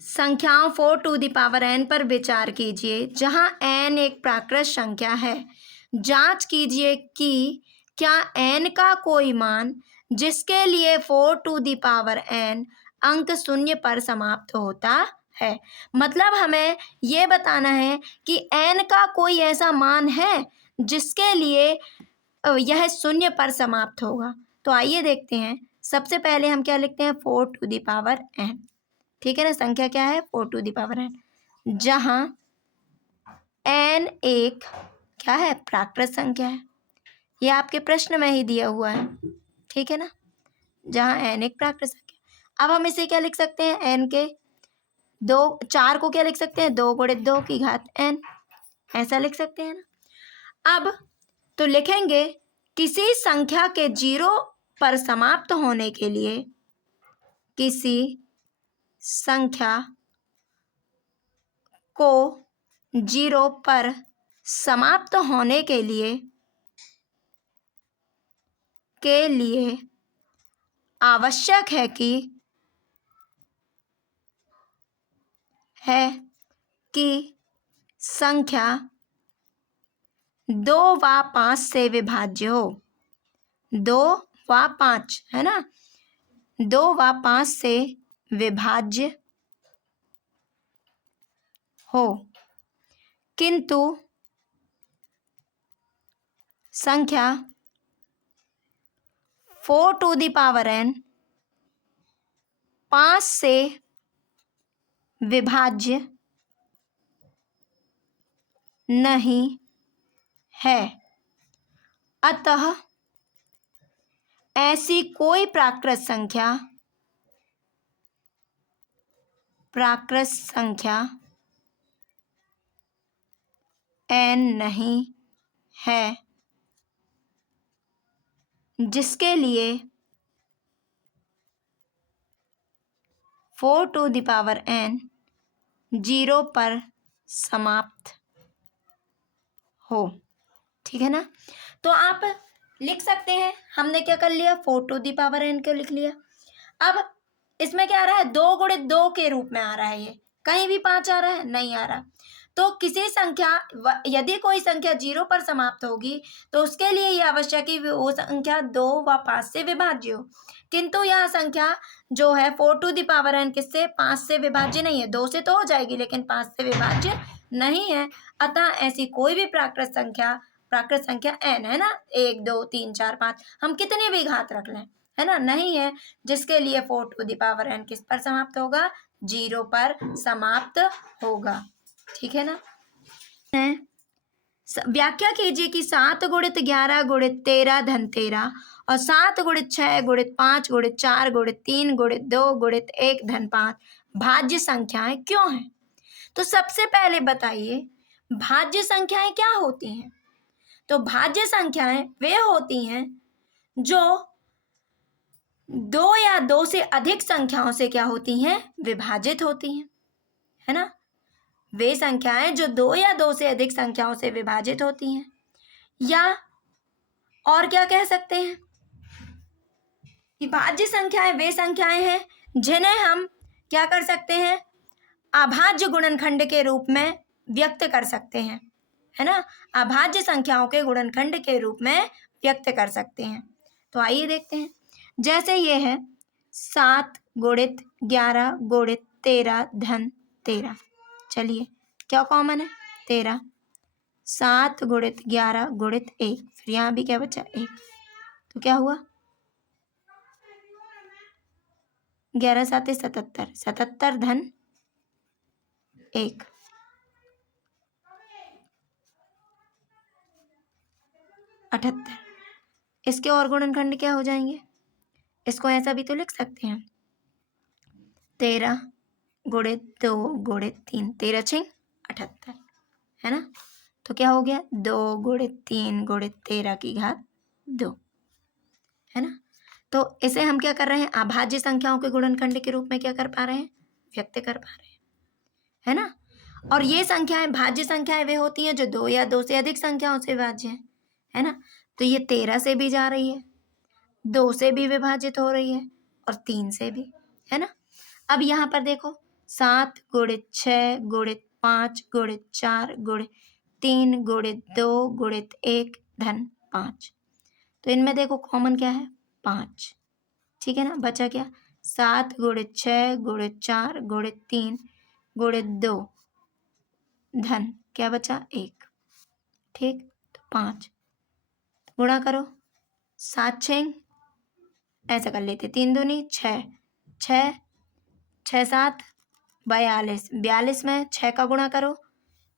संख्याओं 4 to the power n पर विचार कीजिए जहां n एक प्राकृत संख्या है। जांच कीजिए कि क्या n का कोई मान जिसके लिए 4 टू द पावर n अंक शून्य पर समाप्त होता है। मतलब हमें ये बताना है कि n का कोई ऐसा मान है जिसके लिए यह शून्य पर समाप्त होगा। तो आइए देखते हैं। सबसे पहले हम क्या लिखते हैं, 4 टू द पावर n। ठीक है ना, संख्या क्या है, 4 टू द पावर n, जहां n एक क्या है, प्राकृत संख्या है। ये आपके प्रश्न में ही दिया हुआ है। ठीक है ना, जहां n एक प्राकृत संख्या। अब हम इसे क्या लिख सकते हैं, n के 4 को क्या लिख सकते हैं, 2 गुणित 2 की घात n, ऐसा लिख सकते हैं ना। अब तो लिखेंगे किसी संख्या के 0 पर समाप्त होने के लिए, किसी संख्या को 0 पर समाप्त होने के लिए आवश्यक है कि संख्या 2 व 5 से विभाज्य हो। 2 व 5 है ना, 2 व 5 से विभाज्य हो, किंतु संख्या 4 टू द पावर n 5 से विभाज्य नहीं है। अतः ऐसी कोई प्राकृत संख्या n नहीं है जिसके लिए 4 टू द पावर n 0 पर समाप्त हो। ठीक है ना, तो आप लिख सकते हैं। हमने क्या कर लिया, 4 टू द पावर n को लिख लिया। अब इसमें क्या आ रहा है, 2 गुणित 2 के रूप में आ रहा है। ये कहीं भी 5 आ रहा है, नहीं आ रहा। तो किसी संख्या, यदि कोई संख्या 0 पर समाप्त होगी तो उसके लिए ये आवश्यक है कि वो संख्या 2 व 5 से विभाज्य हो। किंतु यह संख्या जो है 4 टू द पावर n किससे, 5 से विभाज्य नहीं है। 2 से तो हो जाएगी लेकिन 5 से विभाज्य नहीं है। अतः ऐसी कोई भी प्राकृत संख्या n है ना, 1 2 3 4 5, हम कितने भी घात रख लें, है ना, नहीं है जिसके लिए 4 टू द पावर n किस पर समाप्त होगा, 0 पर समाप्त होगा। ठीक है ना। व्याख्या कीजिए कि 7 गुणित 11 गुणित 13 धन 13 और 7 गुणित 6 गुणित 5 गुणित 4 गुणित 3 गुणित 2 गुणित 1 धन 5 भाज्य संख्याएं क्यों हैं। तो सबसे पहले बताइए भाज्य संख्याएं क्या होती हैं। तो भाज्य संख्याएं वे होती हैं जो 2 या 2 से अधिक संख्याओं से क्या होती हैं, विभाजित होती हैं, है ना। वे संख्याएं जो 2 या 2 से अधिक संख्याओं से विभाजित होती हैं, या और क्या कह सकते हैं, भाज्य संख्याएं वे संख्याएं हैं जिन्हें हम क्या कर सकते हैं, अभाज्य गुणनखंड के रूप में व्यक्त कर सकते हैं, है ना। अभाज्य संख्याओं के गुणनखंड के रूप में व्यक्त कर सकते हैं। तो आइए देखते हैं। जैसे ये है 7 गुणित 11 गुणित 13 धन 13। चलिए क्या कॉमन है, 13। 7 गुणित 11 गुणित 1, फिर यहाँ भी क्या बचा, 1। तो क्या हुआ, 11 7 77, 77 धन 1, 78। इसके और गुणनखंड क्या हो जाएंगे, इसको ऐसा भी तो लिख सकते हैं, 13 गुणित 2 गुणित 3, 13 6 78, है ना। तो क्या हो गया, 2 गुणित 3 गुणित 13 की घात 2, है ना। तो इसे हम क्या कर रहे हैं, अभाज्य संख्याओं के गुणनखंड के रूप में क्या कर पा रहे हैं, व्यक्त कर पा रहे हैं, है ना। और ये संख्याएं, भाज्य संख्याएं वे होती हैं जो 2 या 2 से अधिक संख्याओं से विभाज्य है ना। तो ये 13 से भी जा रही है, 2 से भी विभाजित हो रही है और 3 से भी, है ना। अब यहाँ पर देखो 7 गुणित 6 गुणित 5 गुणित 4 गुणित 3 गुणित 2 गुणित 1 धन 5। तो इनमें देखो कॉमन क्या है, 5। ठीक है ना, बचा क्या, 7 गुणित 6 गुणित 4 गुणित 3 गुणित 2 धन क्या बचा, 1। ठीक, तो 5 गुणा करो, 7 6 ऐसा कर लेते, 3 दूनी 6, 6 6 7 42, 42 में 6 का गुणा करो,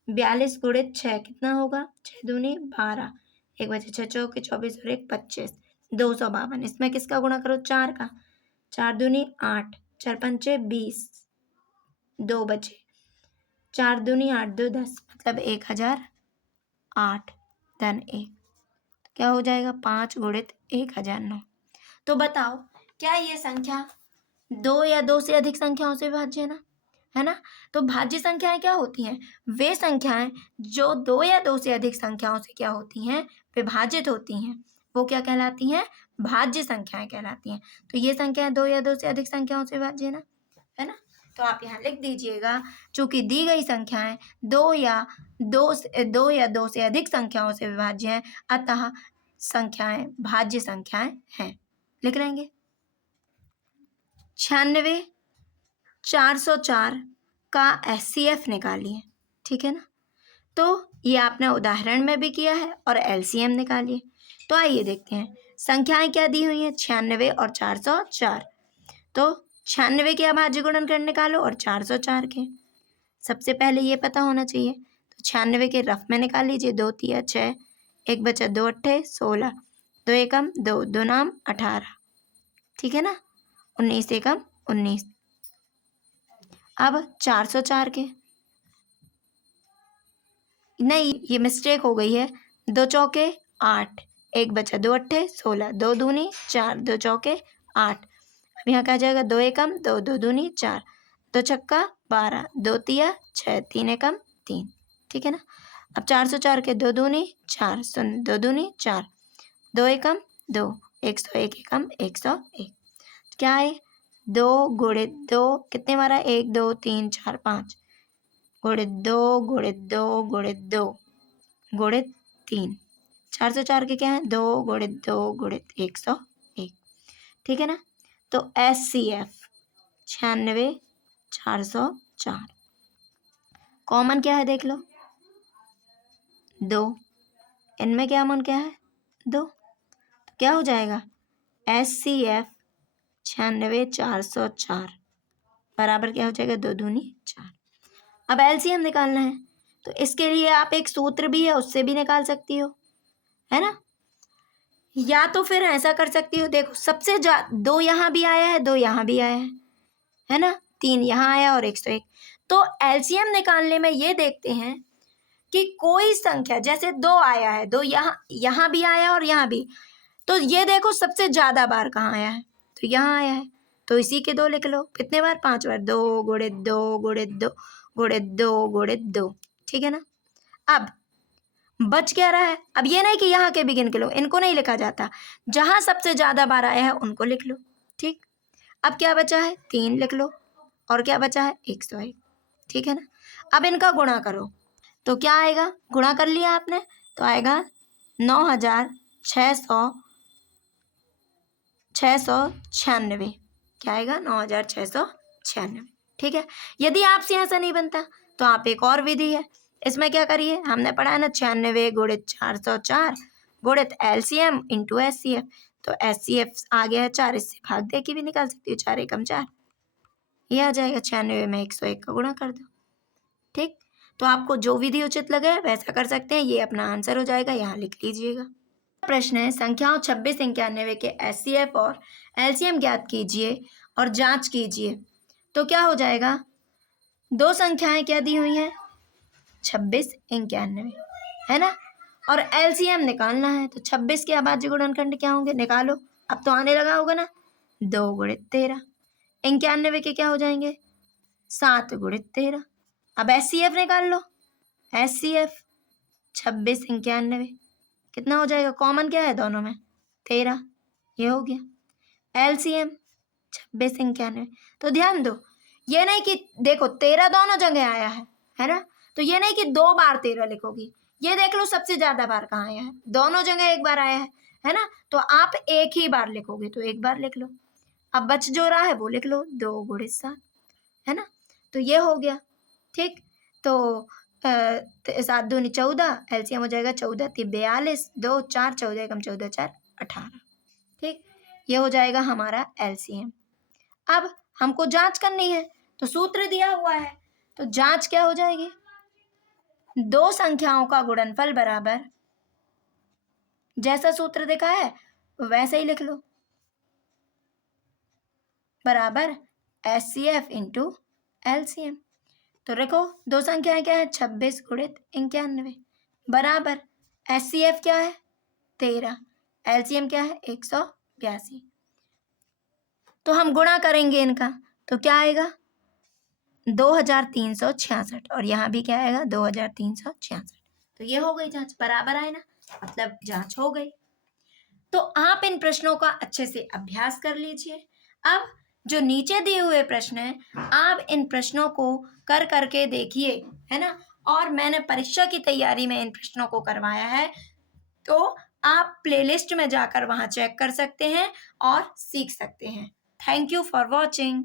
42 गुणित 6 कितना होगा, 6 दूनी 12, 1 बचे 6 चौके 24 और 1 25, 252। इसमें किसका गुणा करो, 4 का, 4 दूनी 8, 4 पंचे 20, 2 बचे, 4 दूनी 8 2 10, मतलब 1008 धन 1। क्या हो जाएगा, 5 गुणित 1009। तो बताओ क्या ये संख्या 2 या 2 से अधिक संख्याओं से विभाज्य है ना। तो भाज्य संख्याएं क्या होती हैं, वे संख्याएं जो 2 या 2 से अधिक संख्याओं से क्या होती हैं, विभाजित होती हैं, वो क्या कहलाती हैं, भाज्य संख्याएं कहलाती हैं। तो ये संख्याएं 2 या 2 से अधिक संख्याओं से विभाज्य है ना। तो आप यहाँ लिख दीजिएगा, चूंकि दी गई संख्याएं 2 या 2 से अधिक संख्याओं से विभाज्य हैं, अतः संख्याएं भाज्य संख्याएं हैं। लिख लेंगे। 96 404 का एचसीएफ निकालिए। ठीक है ना, तो ये आपने उदाहरण में भी किया है और एलसीएम निकालिए। तो आइए देखते हैं संख्याएं क्या दी हुई हैं, 96 और 404। तो 96 के अभाज्य गुणनखंड निकालो और 404 के। सबसे पहले ये पता होना चाहिए, तो 96 के रफ में निकाल लीजिए, 2 तिया 6, 1 बचा 2 अट्ठे 16, 2 एकम 2, 2 नाम 18। ठीक है ना, 19 एकम 19। अब 404 के, नहीं ये मिस्टेक हो गई है, 2 चौके 8, 1 बचा 2 अट्ठे 16, 2 दूनी 4, 2 चौके 8। अब यहाँ क्या जाएगा, 2 एकम 2, 2 दूनी 4, 2 छक्का 12, 2 तिया 6, 3 एकम 3। ठीक है ना, अब 404 के 2 दूनी 4, सुन 2 दूनी 4, 2 एकम 2, 101 एकम 101। क्या है, 2 गुणित 2 कितने बार, 1 2 3 4 5 गुणित 2 गुणित 2 गुणित 2 गुणित 3। 404 के क्या है, 2 गुणित 2 गुणित 101। ठीक है ना, तो एचसीएफ 96 404 कॉमन क्या है, देख लो 2, इनमें क्या कॉमन क्या है, 2। तो क्या हो जाएगा, एचसीएफ 96 404 बराबर क्या हो जाएगा, 2 दूनी 4। अब एलसीएम निकालना है, तो इसके लिए आप एक सूत्र भी है उससे भी निकाल सकती हो, है ना। या तो फिर ऐसा कर सकती हो, देखो सबसे 2 यहाँ भी आया है, 2 यहाँ भी आया है ना, 3 यहाँ आया और 101। तो एलसीएम निकालने में ये देखते हैं कि कोई संख्या, जैसे 2 आया है, 2 यहाँ भी आया और यहाँ भी, तो ये देखो सबसे ज्यादा बार कहाँ आया है, तो यहाँ आया है, तो इसी के 2 लिख लो। कितने बार, 5 बार, 2 गुणित 2 गुणित 2 गुणित 2 गुणित 2। ठीक है ना, अब बच क्या रहा है, अब ये नहीं कि यहाँ के भी गिन के लो, इनको नहीं लिखा जाता, जहां सबसे ज्यादा बार आया है उनको लिख लो। ठीक, अब क्या बचा है, 3 लिख लो, और क्या बचा है, 101। ठीक है ना, अब इनका गुणा करो, तो क्या आएगा, गुणा कर लिया आपने, तो आएगा 9696। क्या आएगा, 9696। ठीक है, यदि आपसे ऐसा नहीं बनता तो आप एक और विधि है, इसमें क्या करिए, हमने पढ़ा है ना 96 गुणित 404 गुणित एलसीएम इंटू एचसीएफ। तो एचसीएफ आ गया है 4, इससे भाग दे के भी निकाल सकती हो, 4 एकम 4, ये आ जाएगा। 96 में 101 का गुणा कर दो। ठीक, तो आपको जो विधि उचित लगे वैसा कर सकते हैं, ये अपना आंसर हो जाएगा, यहाँ लिख लीजिएगा। प्रश्न है, संख्याओं 26 91 के एचसीएफ और एलसीएम ज्ञात कीजिए और जांच कीजिए। तो क्या हो जाएगा, 2 संख्याएं क्या दी हुई हैं, 26 91 है ना, और एलसीएम निकालना है, तो 26 के अभाज्य गुणनखंड क्या होंगे, निकालो। अब तो आने लगा होगा ना, 2 गुणित 13। 91 के क्या हो जाएंगे, 7 गुणित 13। अब एचसीएफ निकाल लो, एचसीएफ 26 91 कितना हो जाएगा, कॉमन क्या है दोनों में, 13, ये हो गया। एलसीएम 26 91। तो ध्यान दो, ये नहीं कि देखो 13 दोनों जगह आया है ना, तो ये नहीं कि 2 बार 13 लिखोगी, ये देख लो सबसे ज्यादा बार कहाँ आया है, दोनों जगह एक बार आया है ना, तो आप एक ही बार लिखोगे तो एक बार लिख लो। अब बच जो रहा है वो लिख लो, 2 गुणे 7, है ना, तो ये हो गया। ठीक, तो 7 दूनी 14, एलसीएम हो जाएगा 14 × 42, 2 4 14 × 14 4 18। ठीक, ये हो जाएगा हमारा एलसीएम। अब हमको जांच करनी है तो सूत्र दिया हुआ है, तो जांच क्या हो जाएगी, 2 संख्याओं का गुणनफल बराबर, जैसा सूत्र देखा है वैसे ही लिख लो, बराबर एचसीएफ इंटू एलसीएम। तो देखो 2 संख्याएं क्या है, 26 गुणित 91, बराबर एचसीएफ क्या है 13, एलसीएम क्या है 182। तो हम गुणा करेंगे इनका, तो क्या आएगा 2366, और यहाँ भी क्या आएगा 2366। तो ये हो गई जांच, बराबर आए ना, मतलब जांच हो गई। तो आप इन प्रश्नों का अच्छे से अभ्यास कर लीजिए। अब जो नीचे दिए हुए प्रश्न हैं, आप इन प्रश्नों को कर करके देखिए, है ना, और मैंने परीक्षा की तैयारी में इन प्रश्नों को करवाया है, तो आप प्लेलिस्ट में जाकर वहां चेक कर सकते हैं और सीख सकते हैं। Thank you for watching.